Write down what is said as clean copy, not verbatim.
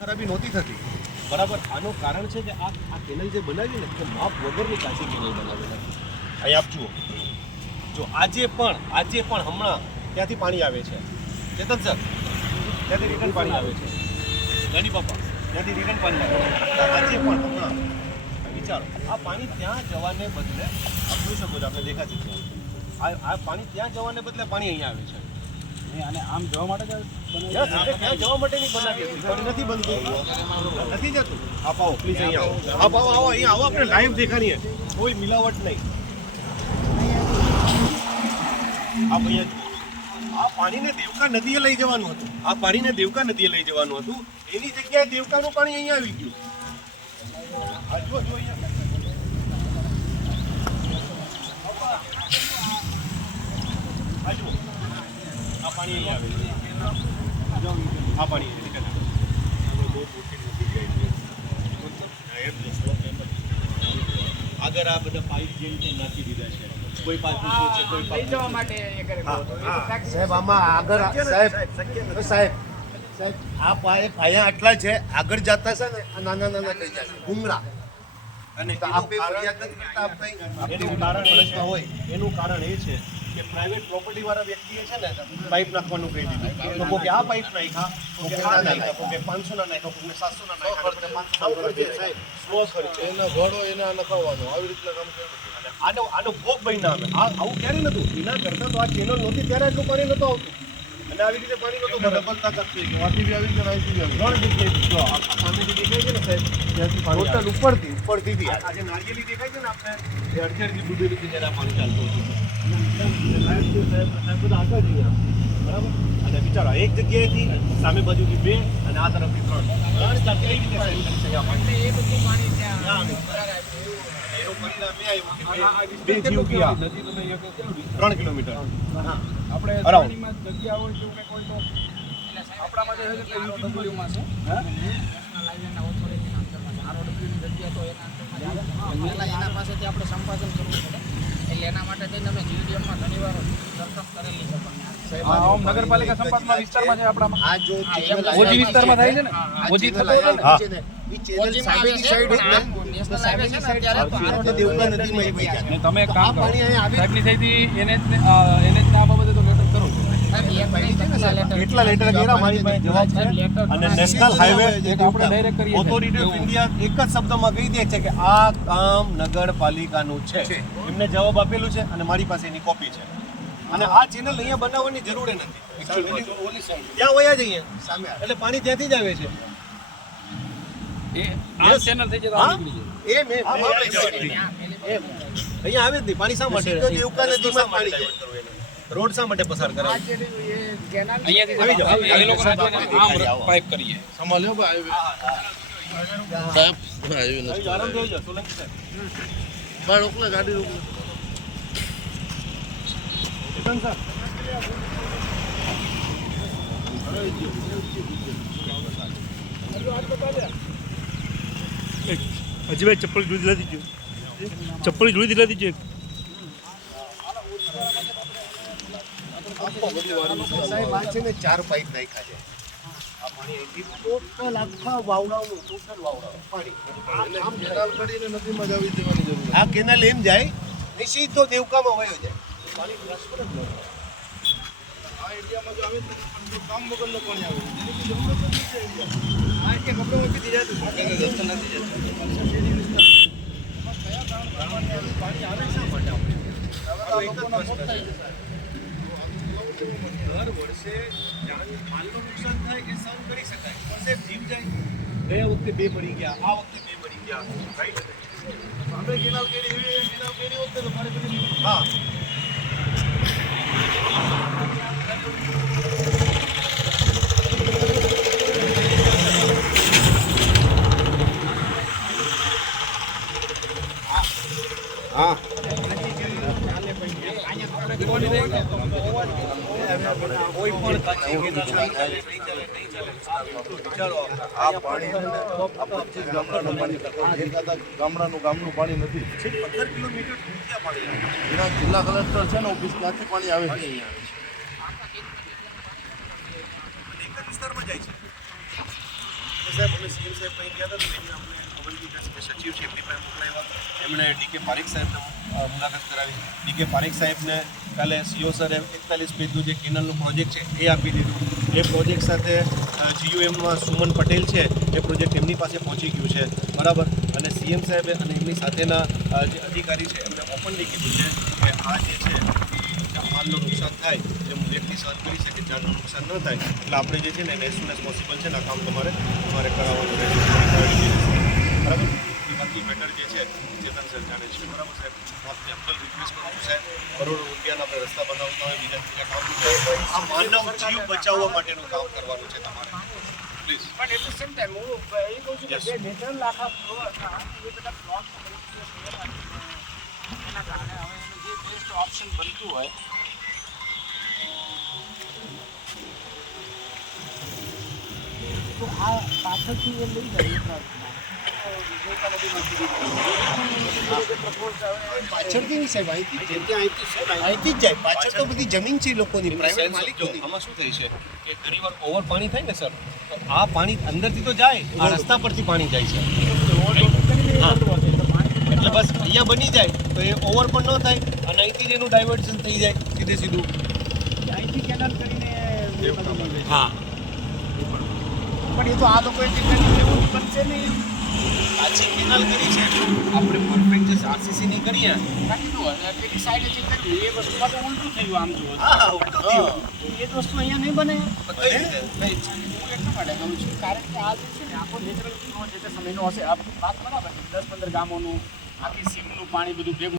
ખરાબી નહોતી થતી બરાબર. આનું કારણ છે કે આ કેનલ જે બનાવી ને તે માપ વગરની કાચી કેનલ બનાવેલા. અહીં આપ જુઓ, જો આજે પણ હમણાં ત્યાંથી પાણી આવે છે. ચેતન સર, ત્યાંથી રિટર્ન પાણી આવે છે. નાની પપ્પા, ત્યાંથી રિટર્ન પાણી આવે છે. આજે પણ હમણાં વિચારો, આ પાણી ત્યાં જવાને બદલે આપ જોઈ શકો છો, આપણે દેખાશે ત્યાં આ પાણી ત્યાં જવાને બદલે પાણી અહીંયા આવે છે. અને આમ જવા માટે ત્યાં જવા માટે નહીં બનાવી હતી, નથી બનતું, નથી જતું. આપ આવો પ્લીઝ, અહીંયા આવો, આવો અહીંયા આવો, આપણે લાઈવ દેખાડીએ, કોઈ મિલાવટ નહીં. આપ અહીંયા આ પાણીને દેવકા નદીએ લઈ જવાનું હતું, આ પાણીને દેવકા નદીએ લઈ જવાનું હતું, એની જગ્યાએ દેવકાનું પાણી અહીંયા આવી ગયું. આ જો અહીંયા આ પાણી અહીંયા આવે છે. આ પાણી આગળ આ બધા પાઇપ જે રીતે નાખી દીધા છે. કોઈ પાઇપ શું છે, કોઈ પાઇપ જવા માટે સાહેબ આમાં આગળ સાહેબ આ પાઇપ અહીંયા આટલા છે, આગળ જતા છે ને નાના નાના થઈ જાય ભૂંગળા. અને એનું કારણ એ છે કે પ્રાઇવેટ પ્રોપર્ટી વાળા વ્યક્તિએ છે ને પાઇપ નાખવાનું કહી દીધું. લોકો કે આ પાઇપ નાખ્યા, કોકે આ નાખ્યા, કોકે 500 ના નાખ્યા, કોકે 700 ના નાખ્યા, 500 સ્લો ખર્ચ એનો ઘડો એના નખાવવાનો, આવી રીતના કામ કરે. અને આનો ભોગ બન્યા અમે આવું ક્યારે નતું. એના કરતા તો આ ચેનલ નહોતી ત્યારે એટલું પાણી નતું આવતું, અને આવી રીતે પાણી નતું ડબલ તાકાત થઈ ગઈ. વાથી બી આવી ગઈ, અહીંથી બી આવી ગઈ. 3 જગ્યાએ જો સામે જે દેખાય છે ને સાહેબ, ત્યાંથી ટોટલ ઉપરથી બી આજે નારિયેલી દેખાય છે ને આપણે, એ અડધી ડૂબેલી જગ્યાએ પાણી ચાલતું હતું. બધા આગળ જઈએ બરાબર. અને વિચારો, એક જગ્યાએથી સામે બાજુથી 2 અને આ તરફથી 3 સાથે કઈ રીતે એ બધું પાણી ત્યાં એનું પરિણામ એ આવ્યું કે 2 જીવ ગયા 3 કિલોમીટર. આપણે પાણીમાં જગ્યા હોય તો કોઈ તો આપણા માટે યુટ્યુબમાં છે એના પાસેથી આપણે સંપાદન કરવું પડે. એટલે એના માટે થઈને અમે જીડીએમમાં ઘણી વાર દરખાસ્ત કરેલી છે. નગરપાલિકા સંપાદના વિસ્તારમાં છે આપણામાં. આ જો ઓજી વિસ્તારમાં થાય છે ને, ઓજી થતો હોય ને, ઈ ચેનલ સામેની સાઈડ હોય ને, નેશનલ હાઈવે છે ને, ત્યારે તો દેવકા નદીમાં એ વહી જાય. તમે કામ સાહેબની સાઈડથી એને જ આ બાબતે તો લેટર કરો. કેટલા લેટર કર્યા મારી પાસે જવાબ છે. અને નેશનલ હાઈવે આપણે ડાયરેક્ટ કરીએ. ઓથોરિટી ઓફ ઇન્ડિયા એક જ શબ્દમાં કહી દે છે કે આ કામ નગરપાલિકાનું છે. એમને જવાબ આપેલું છે અને મારી પાસે એની કોપી છે. અને આ ચેનલ અહીંયા બનાવવાની જરૂર નથી. ત્યાં વયા જઈએ સામે, એટલે પાણી ત્યાંથી જ આવે છે. આ ચેનલ થઈ જાય અહીંયા આવે જ નહીં પાણી. શા માટે દેવકા નદીમાં પાણી જાય? રોડ શા માટે પસાર કરે? પાઇપ કરીએ સંભાળ્યો ભાઈ. રોકલા ગાડી રોકલા. અજયભાઈ ચપ્પલ જોઈ દિલા દીજો, ચપ્પલ જોઈ દિલા દીજો. સાહેબ આ છે ને 4 પાઇપ નાખ્યા છે. આ પાણી અહીંથી ટોટલ આખા વાવડાનું ટોટલ વાવડાનું પાણી આમ કેનાલ કરીને નદીમાં જ આવી દેવાની જરૂર. આ કેનાલ એમ જાય ને સીધો દેવકામાં વયો જાય. પાણી ટ્રાન્સફર જ ન થાય. આ એરિયામાં જો આવે તો કામ વગરનું પાણી આવે. એની જરૂર જ નથી છે એરિયા. આ કે કપડામાં પીધી જાય તો રસ્તો નથી જતો. કયા કારણથી પાણી આવે શા માટે આપણે? હવે એક જ પ્રશ્ન છે. દર વર્ષે માલનું નુકસાન થાય એ સહન કરી શકાય, પણ સાહેબ જીવ જાય. ગયા વખતે 2 મરી ગયા, આ વખતે 2 મરી ગયા, રાઈટ? આપણે કેનાલ કેરી એવી કેનાલ કેરી હોત ને તો મારે પેલી હા. હા કોઈ પણ કાચી આ પાણી છે ને આ 25 ગામડાનું પાણી ગામનું પાણી નથી. 15 કિલોમીટર ક્યાં પાણી આવે? એના જિલ્લા કલેક્ટર છે ને ઓફિસ ત્યાંથી પાણી આવે છે. એક જ વિસ્તારમાં જાય છે. સાહેબ અમે સીએમ સાહેબ કંઈ ગયા હતા તો એમને અમને અવંતિકા જે સચિવ છે એમની પાસે મોકલાવ્યા. એમણે ડીકે પારેખ સાહેબને મુલાકાત કરાવી. ડીકે પારેખ સાહેબને કાલે સીઓ સરે 41 પેજનું જે કેનલનું પ્રોજેક્ટ છે એ આપી દીધું. એ પ્રોજેક્ટ સાથે જીયુએમમાં સુમન પટેલ છે એ પ્રોજેક્ટ એમની પાસે પહોંચી ગયું છે, બરાબર. અને સીએમ સાહેબે અને એમની સાથેના જે અધિકારી છે એમને ઓપનલી કીધું છે કે આ જે છે માલનું નુકસાન થાય જે વ્યક્તિ સહન કરી શકે, જાનનું નુકસાન ન થાય એટલે આપણે જે છે ને એઝ સુન એઝ પોસિબલ છે ને આ કામ તમારે કરાવવાનું રહેશે, બરાબર. એ બાકી મેટર જે છે ચેતન સર જાણે છે, બરાબર સાહેબ. હું આપને અબ્દુલ રિક્વેસ્ટ કરું છું સાહેબ, કરોડો રૂપિયાના આપણે રસ્તા બનાવતા હોય, બીજા કામ આ માનવ જીવ બચાવવા માટેનું કામ કરવાનું છે તમારે, પ્લીઝ. પણ એટ ધ સેમ ટાઈમ હું એ કહું છું કે જે નેચરલ આખા ફ્લો હતા એ બધા બ્લોક એના કારણે હવે એનું જે બેસ્ટ ઓપ્શન બનતું હોય તો આ પાછળથી એ લઈ જાય પાછળથી નહીં સાહેબ, અહીંથી જેમ કે અહીંથી જ જાય. પાછળ તો બધી જમીન છે લોકોની, પ્રાઇવેટ માલિકોની. આમાં શું થાય છે કે ઘણી વાર ઓવર પાણી થાય ને સર, તો આ પાણી અંદરથી તો જાય, આ રસ્તા પરથી પાણી જાય છે. હા, એટલે બસ અહીંયા બની જાય તો એ ઓવર પણ ન થાય અને અહીંથી જ એનું ડાયવર્ઝન થઈ જાય સીધે સીધું. અહીંથી કેનલ કરીને હા, પણ એ તો આ લોકોએ જે કર્યું એવું બનશે નહીં. પાછી કેનાલ કરી છે આપણે પરફેક્ટ જે આરસીસીની કરીએ. પેલી સાઈડે જે કર્યું એ વસ્તુમાં તો ઉલટું થયું આમ જુઓ. હા, ઉલટું થયું. એ જ વસ્તુ અહીંયા નહીં બને. કઈ રીતે? હું એટલા માટે કહું છું કારણ કે આ જે છે ને આખો નેચરલ જે તે સમયનો હશે આ વાત બરાબર છે 10-15 ગામોનું આખી સીમનું પાણી બધું ભેગું